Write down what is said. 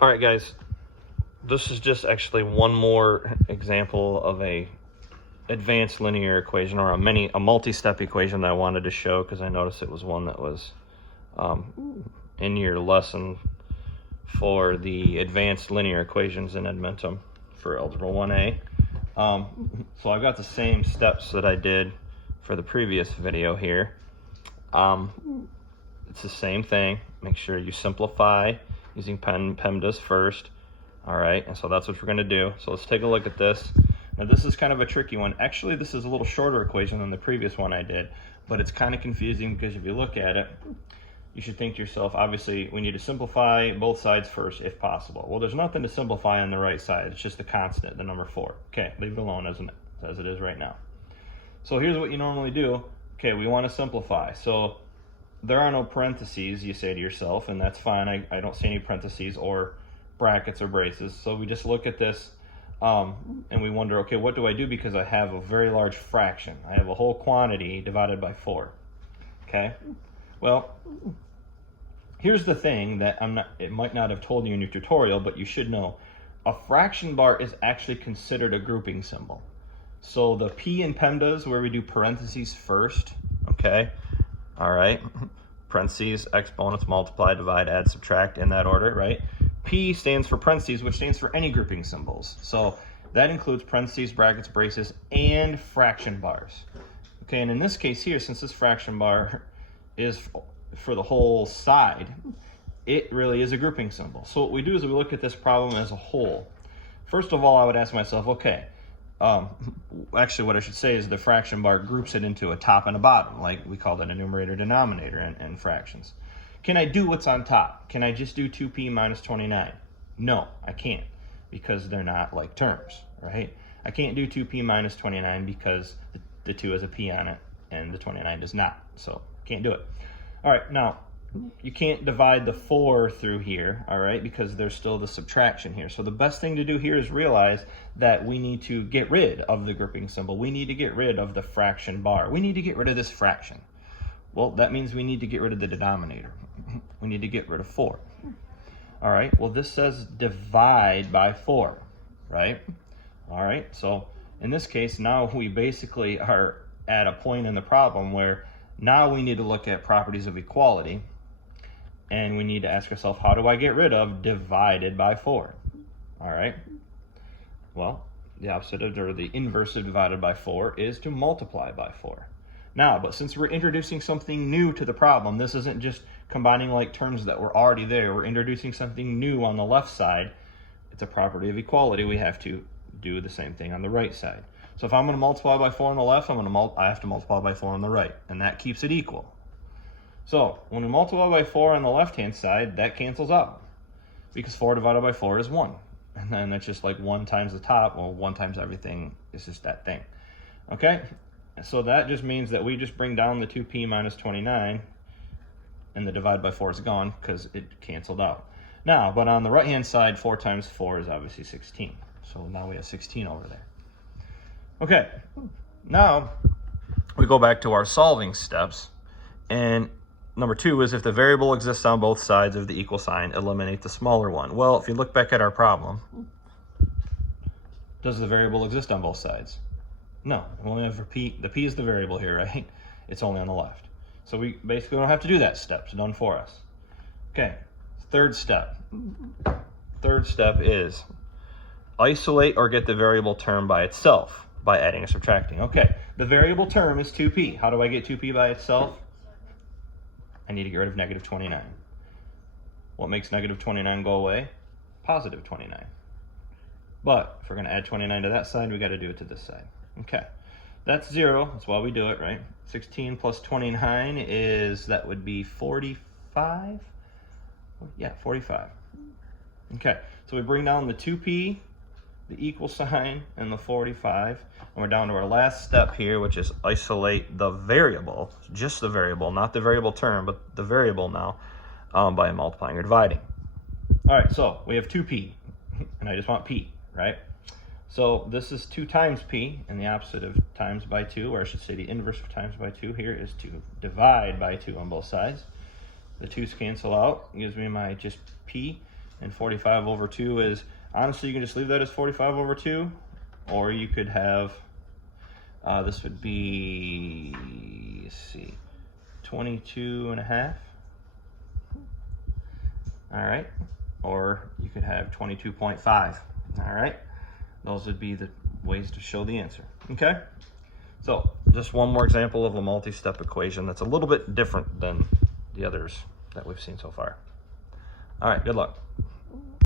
All right, guys, this is just actually one more example of a advanced linear equation, or a multi-step equation that I wanted to show because I noticed it was one that was in your lesson for the advanced linear equations in Edmentum for Algebra 1A. So I've got the same steps that I did for the previous video here. It's the same thing. Make sure you simplify using PEMDAS first. All right, and so that's what we're going to do. So let's take a look at this. Now this is kind of a tricky one. Actually, this is a little shorter equation than the previous one I did, but it's kind of confusing because if you look at it, you should think to yourself, obviously, we need to simplify both sides first if possible. Well, there's nothing to simplify on the right side. It's just the constant, the number 4. Okay, leave it alone as it is right now. So here's what you normally do. Okay, we want to simplify. So there are no parentheses, you say to yourself, and that's fine. I don't see any parentheses or brackets or braces. So we just look at this and we wonder, okay, what do I do because I have a very large fraction? I have a whole quantity divided by 4. Okay, well, here's the thing that it might not have told you in your tutorial, but you should know. A fraction bar is actually considered a grouping symbol. So the P in PEMDAS, where we do parentheses first, okay, all right, parentheses, exponents, multiply, divide, add, subtract, in that order, right? P stands for parentheses, which stands for any grouping symbols. So that includes parentheses, brackets, braces, and fraction bars. Okay, and in this case here, since this fraction bar is for the whole side, it really is a grouping symbol. So what we do is we look at this problem as a whole. First of all, I would ask myself, okay, actually what I should say is the fraction bar groups it into a top and a bottom, like we call that a numerator denominator in fractions. Can I do what's on top? Can I just do 2p minus 29? No, I can't, because they're not like terms, right? I can't do 2p minus 29 because the 2 has a p on it and the 29 does not, so can't do it. All right, now you can't divide the 4 through here, all right, because there's still the subtraction here. So the best thing to do here is realize that we need to get rid of the grouping symbol. We need to get rid of the fraction bar. We need to get rid of this fraction. Well, that means we need to get rid of the denominator. We need to get rid of 4. All right, well, this says divide by 4, right? All right, so in this case, now we basically are at a point in the problem where now we need to look at properties of equality, and we need to ask ourselves, how do I get rid of divided by 4? All right, well, the opposite of, or the inverse of divided by 4 is to multiply by 4. Now, but since we're introducing something new to the problem, this isn't just combining like terms that were already there. We're introducing something new on the left side. It's a property of equality. We have to do the same thing on the right side. So if I'm going to multiply by 4 on the left, I have to multiply by 4 on the right, and that keeps it equal. So when we multiply by 4 on the left-hand side, that cancels out, because 4 divided by 4 is 1. And then that's just like 1 times the top. Well, 1 times everything is just that thing. Okay? So that just means that we just bring down the 2p minus 29, and the divide by 4 is gone because it canceled out. Now, but on the right-hand side, 4 times 4 is obviously 16. So now we have 16 over there. Okay, now we go back to our solving steps, and number 2 is if the variable exists on both sides of the equal sign, eliminate the smaller one. Well, if you look back at our problem, does the variable exist on both sides? No, we only have for p. The p is the variable here, right? It's only on the left. So we basically don't have to do that step. It's done for us. Okay, third step. Third step is isolate or get the variable term by itself by adding or subtracting. Okay, the variable term is 2p. How do I get 2p by itself? I need to get rid of negative 29. What makes negative 29 go away? Positive 29. But if we're going to add 29 to that side, we got to do it to this side. Okay, that's 0. That's why we do it, right? 16 plus 29 is, that would be 45? Yeah, 45. Okay, so we bring down the 2p, the equal sign, and the 45, and we're down to our last step here, which is isolate the variable, just the variable, not the variable term, but the variable now, by multiplying or dividing. All right, so we have 2p, and I just want p, right? So this is 2 times p, and the opposite of times by 2, or I should say the inverse of times by 2 here is to divide by 2 on both sides. The 2's cancel out, gives me my just p. And 45 over 2 is, honestly, you can just leave that as 45 over 2, or you could have, this would be, let's see, 22 and a half. All right, or you could have 22.5. All right, those would be the ways to show the answer. Okay, so just one more example of a multi-step equation that's a little bit different than the others that we've seen so far. All right, good luck.